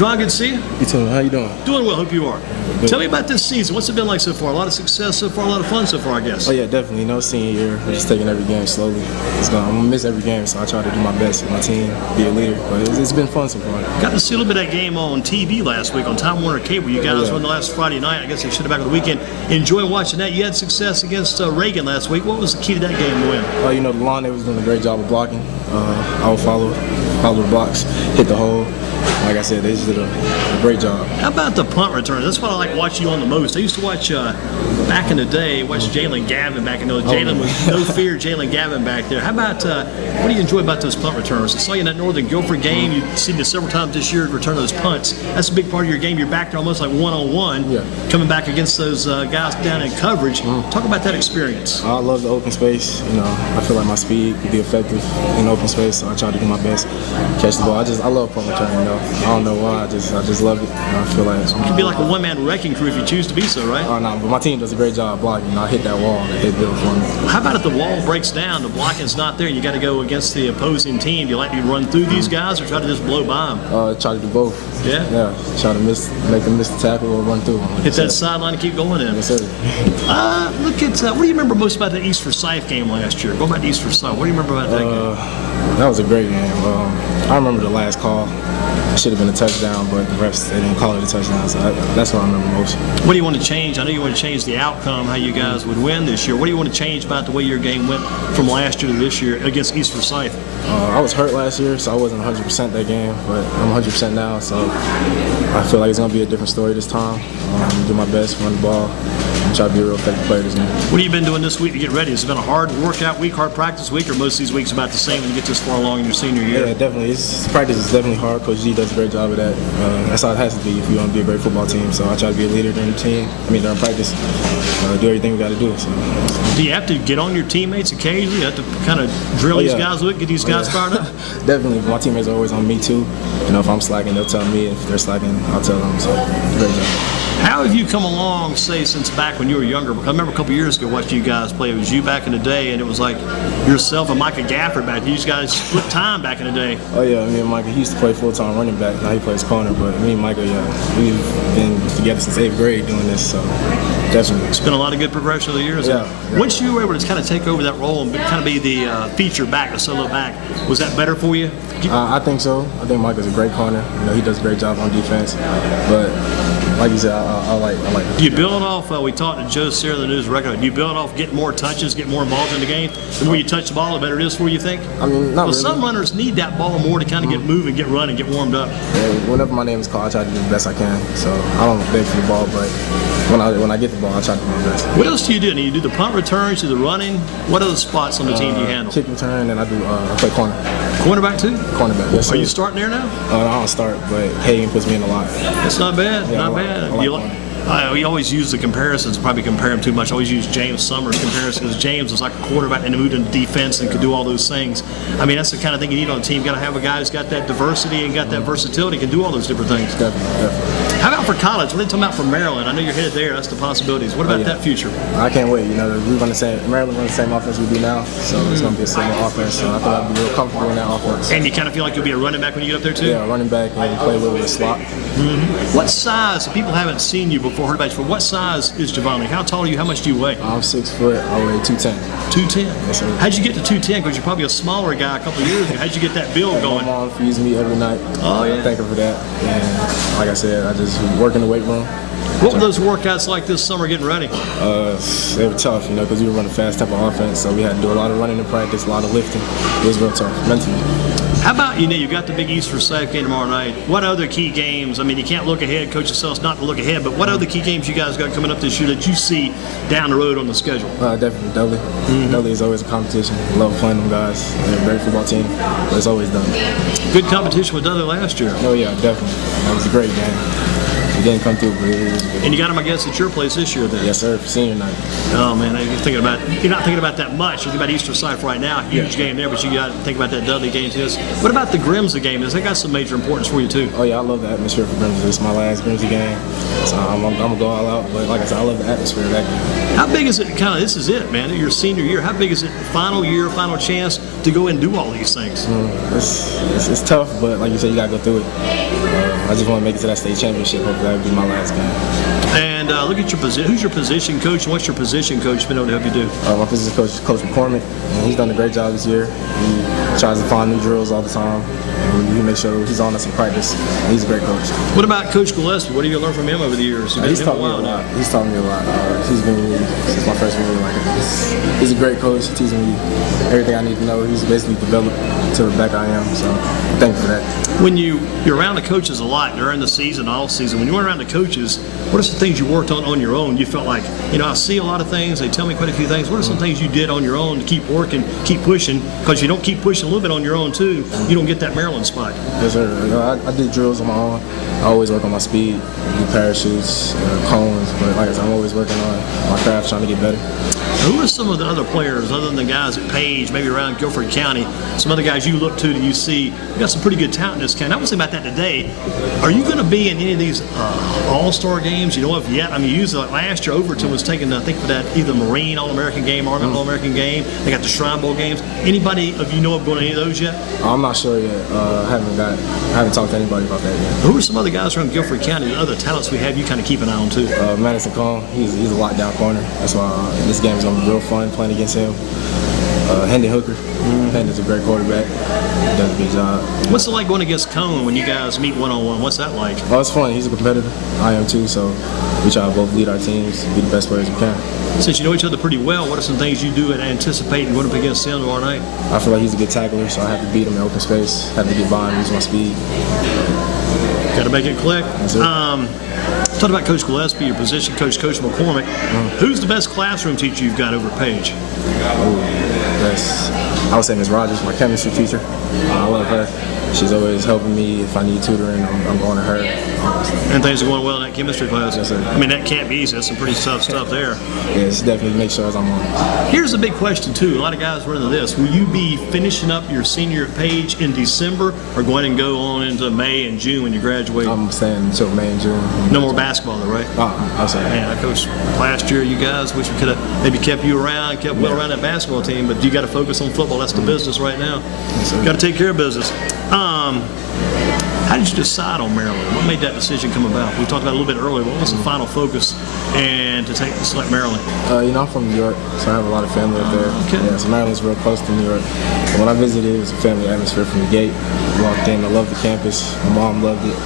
Javon, good to see you. You too. How you doing? Doing well. Hope you are. Good. Tell me about this season. What's it been like so far? A lot of success so far. A lot of fun so far, I guess. Oh yeah, definitely. Senior year, we're just taking every game slowly. I'm gonna miss every game, so I try to do my best with my team, be a leader. But it's been fun so far. Got to see a little bit of that game on TV last week on Time Warner Cable. You guys won the last Friday night. I guess they should have back on the weekend. Enjoy watching that. You had success against Reagan last week. What was the key to that game to win? The line, they was doing a great job of blocking. I would follow the blocks, hit the hole. Like I said, they just did a great job. How about the punt return? That's what I like watching you on the most. I used to watch back in the day, Jalen Gavin back in those. Jalen was no fear, Jalen Gavin back there. How about what do you enjoy about those punt returns? I saw you in that Northern Guilford game. You've seen it several times this year return those punts. That's a big part of your game. You're back there almost like one-on-one, coming back against those guys down in coverage. Talk about that experience. I love the open space. I feel like my speed could be effective in open space, so I try to do my best, catch the ball. I love punt return. I don't know why. I just love it. I feel like you can be like a one-man wrecking crew if you choose to be so, right? Oh no, but my team does a great job blocking. I hit that wall and they build for me. How about if the wall breaks down, the blocking's not there, and you got to go against the opposing team? Do you like to run through these guys or try to just blow by them? Try to do both. Yeah. Try to make them miss the tackle or run through them. Hit that sideline and keep going in. Yes, sir. Look at what do you remember most about the East Forsyth game last year? Go back to East Forsyth. What do you remember about that game? That was a great game. I remember the last call. It should have been a touchdown, but the refs, they didn't call it a touchdown, so that's what I remember most. What do you want to change? I know you want to change the outcome, how you guys would win this year. What do you want to change about the way your game went from last year to this year against East Forsyth? I was hurt last year, so I wasn't 100% that game, but I'm 100% now, so I feel like it's going to be a different story this time. Do my best, run the ball, and try to be a real effective player this game. What have you been doing this week to get ready? Has it been a hard workout week, hard practice week, or most of these weeks about the same when you get this far along in your senior year? Yeah, definitely. Practice is definitely hard. Coach G does a great job of that. That's how it has to be if you want to be a great football team. So I try to be a leader during during practice, do everything we got to do. So. Do you have to get on your teammates occasionally? You have to kind of drill these guys with, get these guys fired up? Definitely. My teammates are always on me too. If I'm slacking, they'll tell me. If they're slacking, I'll tell them. So great job. How have you come along, say, since back when you were younger? Because I remember a couple years ago watching you guys play. It was you back in the day, and it was like yourself and Micah Gafford back. You guys split time back in the day. Oh, yeah. Me and Micah, he used to play full-time running back. Now he plays corner. But me and Micah, we've been together since 8th grade doing this, so definitely. It's been a lot of good progression over the years. Yeah. Once you were able to kind of take over that role and kind of be the feature back, the solo back, was that better for you? I think so. I think Micah's a great corner. He does a great job on defense. But like you said, I like it. Do you build off, we talked to Joe Sarah, the news record, do you build off getting more touches, get more involved in the game? The more you touch the ball, the better it is for you, think? I mean, not really. Some runners need that ball more to kind of get moving, get running, get warmed up. Yeah, whenever my name is called, I try to do the best I can. So I don't beg for the ball, but when I get the ball, I try to do my best. What else do you do? Do you do the punt returns, do the running? What other spots on the team do you handle? Kick return, and I play corner. Cornerback too? Cornerback, yes, sir. Are you starting there now? I don't start, but Hagen puts me in a lot. That's not bad, not bad. We always use the comparisons, probably compare him too much. I always use James Summers' comparison because James was like a quarterback and moved into defense and could do all those things. I mean, that's the kind of thing you need on a team. You got to have a guy who's got that diversity and got that versatility, can do all those different things. Definitely. How about for college? What are they talking about for Maryland? I know you're headed there. That's the possibilities. What about that future? I can't wait. We run the same. Maryland runs the same offense we do now, so it's going to be a similar offense. So I think I'll be real comfortable in that offense. And you kind of feel like you'll be a running back when you get up there too? Yeah, running back and play a little bit of slot. What size? People haven't seen you before, heard about you. For what size is Javon? How tall are you? How much do you weigh? I'm 6 foot. I weigh 210. 210? Yes, sir. How'd you get to 210? Because you're probably a smaller guy a couple of years ago. How'd you get that build going? My mom feeds me every night. Oh, yeah. I thank her for that. And like I said, I just work in the weight room. What were those workouts like this summer getting ready? They were tough, because we were running fast tempo offense, so we had to do a lot of running in practice, a lot of lifting. It was real tough, mentally. How about, you got the big East Forsyth game tomorrow night. What other key games? I mean, you can't look ahead. Coach yourself's not to look ahead, but what other key games you guys got coming up this year that you see down the road on the schedule? Definitely, Dudley. Dudley is always a competition. I love playing them guys. They're a great football team, but it's always Dudley. Good competition with Dudley last year. Oh, yeah, definitely. That was a great game. It didn't come through, but it was good. And you got them, I guess, at your place this year then? Yes, sir, for senior night. Oh, man, you're not thinking about that much. You're thinking about Easter Side right now. Huge game there, but you got to think about that Dudley game too. What about the Grimsley game? Has that got some major importance for you too? Oh, yeah, I love the atmosphere for Grimsley. It's my last Grimsley game, so I'm going to go all out. But like I said, I love the atmosphere of that game. How big is it, this is it, man, your senior year, how big is it, final year, final chance to go and do all these things? It's tough, but like you said, you got to go through it. I just want to make it to that state championship. Hopefully that would be my last game. And look at your position. Who's your position coach, and what's your position coach been able to help you do? My position coach is Coach McCormick, and he's done a great job this year. He tries to find new drills all the time. He makes sure he's on us in practice. He's a great coach. What about Coach Gillespie? What have you learned from him over the years? He's taught me a lot. He's taught me a lot. He's been with me since my freshman year. He's a great coach. He teaches me everything I need to know. He's basically developed to the back I am. So thank you for that. When you're around the coaches a lot during the season, all season, when you went around the coaches, what are some things you worked on your own? You felt like, I see a lot of things. They tell me quite a few things. What are some things you did on your own to keep working, keep pushing? Because you don't keep pushing a little bit on your own too, you don't get that Maryland spot. Yes, sir. I did drills on my own. I always work on my speed, do parachutes, cones. But like I said, I'm always working on my craft, trying to get better. Who are some of the other players, other than the guys at Page, maybe around Guilford County, some other guys you look to that you see, you got some pretty good talent in this county? I was thinking about that today. Are you going to be in any of these all-star games? You know of yet? I mean, usually like last year, Overton was taken, I think, for that either Marine All-American game, Army All-American game. They got the Shrine Bowl games. Anybody of you know of going to any of those yet? I'm not sure yet. I haven't talked to anybody about that yet. Who are some other guys around Guilford County, the other talents we have you kind of keep an eye on too? Madison Cone, he's a lockdown corner. That's why this game is going to be real fun playing against him. Hendon Hooker. Hendon's a great quarterback. He does a good job. What's it like going against Cone when you guys meet one-on-one? What's that like? Oh, it's fun. He's a competitor. I am too, so we try to both lead our teams, be the best players we can. Since you know each other pretty well, what are some things you do and anticipate going up against him tomorrow night? I feel like he's a good tackler, so I have to beat him in open space, have to get by him, use my speed. Got to make it click. That's it. Talk about Coach Gillespie, your position coach, Coach McCormick. Who's the best classroom teacher you've got over at Page? I would say Ms. Rogers, my chemistry teacher. I love her. She's always helping me. If I need tutoring, I'm going to her. And things are going well in that chemistry class. Yes, sir. I mean, that can't be easy. That's some pretty tough stuff there. Yeah, she definitely makes sure I'm on. Here's the big question, too. A lot of guys run into this. Will you be finishing up your senior Page in December or going and go on into May and June when you graduate? I'm staying until May and June. No more basketball, though, right? I'm sorry. Man, I coached last year. You guys, wish we could have maybe kept you around, kept well around that basketball team, but you got to focus on football. That's the business right now. Yes, sir. Got to take care of business. How did you decide on Maryland? What made that decision come about? We talked about it a little bit earlier. What was the final focus and to select Maryland? I'm from New York, so I have a lot of family up there. Okay. Yeah, so Maryland's real close to New York. And when I visited, it was a family atmosphere from the gate. Walked in, I loved the campus. My mom loved it,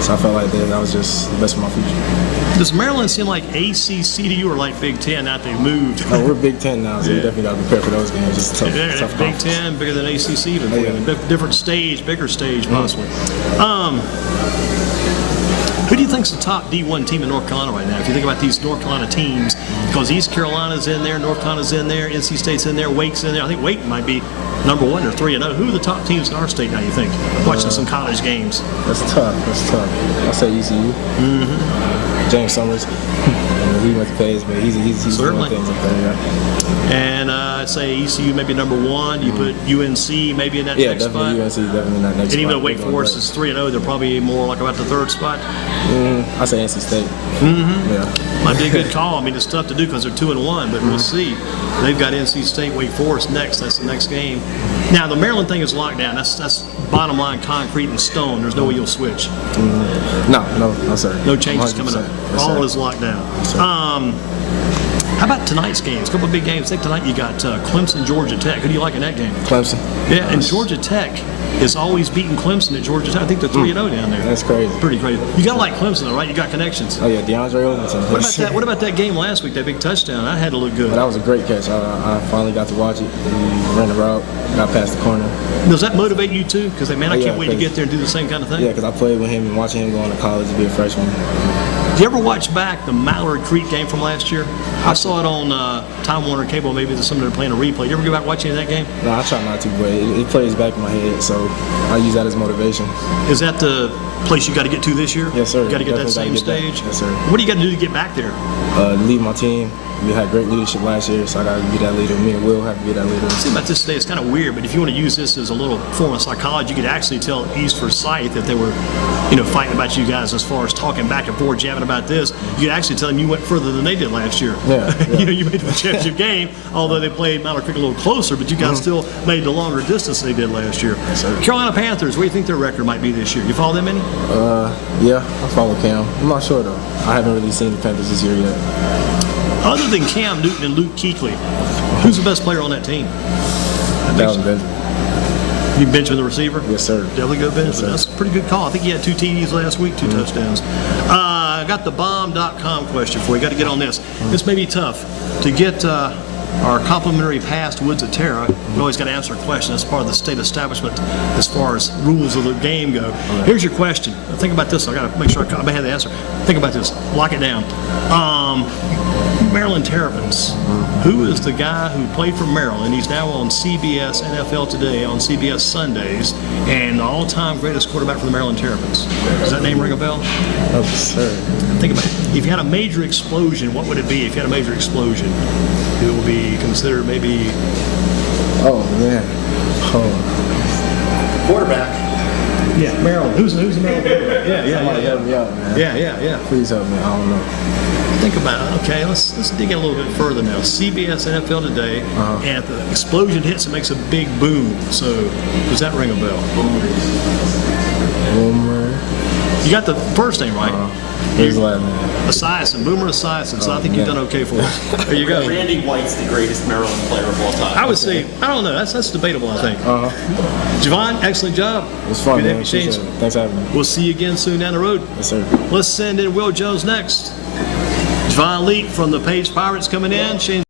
so I felt like that was just the best for my future. Does Maryland seem like ACC to you or like Big Ten now that they've moved? Oh, we're Big Ten now, so we definitely got to prepare for those games. It's tough. Yeah, tough Big conference. Ten, bigger than ACC even. Different stage, bigger stage possibly. Who do you think's the top D1 team in North Carolina right now? If you think about these North Carolina teams, because East Carolina's in there, North Carolina's in there, NC State's in there, Wake's in there. I think Wake might be number 1 or 3-0. Who are the top teams in our state now, you think? Watching some college games. That's tough. I say ECU. James Summers. He went to Page, but he's Certainly. doing things up there. Yeah. And I'd say ECU maybe number 1. You put UNC maybe in that next spot. Yeah, definitely UNC definitely in that next spot. And even though Wake Forest is 3-0, they're probably more like about the 3rd spot. I say NC State. Yeah. Might be a good call. I mean, it's tough to do because they're 2-1, but we'll see. They've got NC State, Wake Forest next. That's the next game. Now, the Maryland thing is locked down. That's bottom line, concrete and stone. There's no way you'll switch. No, sir. No changes coming up. Yes, All sir. is locked down. How about tonight's games? A couple of big games. I think tonight you got Clemson, Georgia Tech. Who do you like in that game? Clemson. Yeah, and Georgia Tech is always beating Clemson at Georgia Tech. I think they're 3-0 down there. That's crazy. Pretty crazy. You got to like Clemson, though, right? You got connections. Oh, yeah, DeAndre Overton. What about that game last week, that big touchdown? That had to look good. Well, that was a great catch. I finally got to watch it. He ran the route, got past the corner. Does that motivate you, too? Because, man, I can't wait to get there and do the same kind of thing. Yeah, because I played with him and watching him go on to college to be a freshman. Did you ever watch back the Mallard Creek game from last year? I saw it on Time Warner Cable. Maybe there's something they're playing a replay. You ever go back watching that game? No, I try not to, but it plays back in my head, so I use that as motivation. Is that the place you got to get to this year? Yes, sir. You got to get that Definitely same gotta get stage? that. Yes, sir. What do you got to do to get back there? Lead my team. We had great leadership last year, so I got to be that leader. Me and Will have to be that leader. The thing about this today, it's kind of weird, but if you want to use this as a little form of psychology, you could actually tell East Forsyth that they were, fighting about you guys as far as talking back and forth, jabbing about this. You could actually tell them you went further than they did last year. Yeah. You made the championship game, although they played Mallard Creek a little closer, but you guys still made the longer distance they did last year. Yes, sir. Carolina Panthers, what do you think their record might be this year? You follow them any? Yeah, I follow Cam. I'm not sure, though. I haven't really seen the Panthers this year yet. Other than Cam Newton and Luke Kuechly, who's the best player on that team? Dalvin Benjamin. You Benjamin the receiver? Yes, sir. Definitely go Benjamin. Yes, sir. That's a pretty good call. I think he had 2 TDs last week, 2 touchdowns. I got the bomb.com question for you. Got to get on this. This may be tough. To get our complimentary pass to Woods of Terra, we always got to answer a question. That's part of the state establishment as far as rules of the game go. Here's your question. Think about this. I got to make sure I have the answer. Think about this. Lock it down. Maryland Terrapins. Who is the guy who played for Maryland? He's now on CBS NFL Today on CBS Sundays, and the all-time greatest quarterback for the Maryland Terrapins. Does that name ring a bell? Oh, sir. Think about it. If you had a major explosion, what would it be? If you had a major explosion, it would be considered maybe. Oh, man. Oh. Quarterback. Yeah, Maryland. Who's the Maryland quarterback? Somebody help me out, man. Yeah. Please help me. I don't know. Think about it. Okay, let's dig in a little bit further now. CBS NFL Today, and if the explosion hits, it makes a big boom. So, does that ring a bell? Boomer. You got the first name right. Here's the last name. Esiason, Boomer Esiason. So I think you've done okay for us. There you go. Randy White's the greatest Maryland player of all time. I would say, I don't know. That's debatable. I think. Javon, excellent job. It was fun, Good man. exchange. Appreciate it. Thanks for having me. We'll see you again soon down the road. Yes, sir. Let's send in Will Jones next. Javon Leake from the Page Pirates coming in. Shane